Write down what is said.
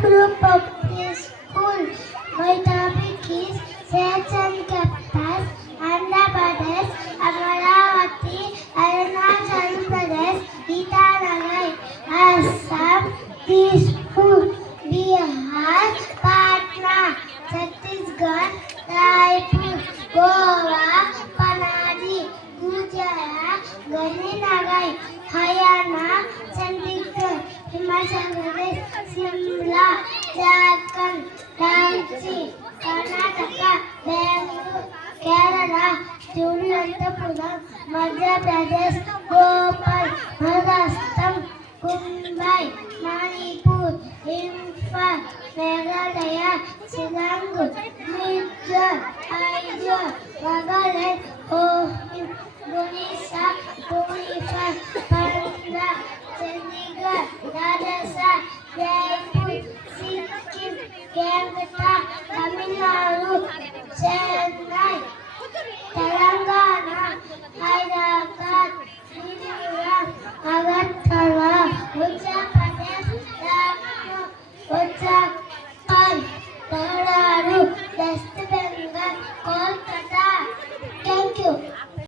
group of preschool. My topic is Sets and Captors, Andhra Pradesh, Amaravati, Arunachal Pradesh, Itanagar, Assam, Trishpur, Bihar, Patna, Chhattisgarh, Raipur, Goa, Panaji, Gujarat, Ganenagar, Haryana, Chandigarh, Himachal Pradesh, Shimla, Jharkhand, Ranchi, Karnataka, Bangalore, Kerala, Thiruvananthapuram, Madhya Pradesh, Bhopal, Maharashtra, Mumbai, Manipur, Imphal, Meghalaya, Shillong, Mysore, Aizawl, Nagaland, Ohio, Odisha, Bhubaneswar, Punjab, Chandigarh, Rajasthan, Jaipur, Sikkim, Kolkata, Tamil Nadu,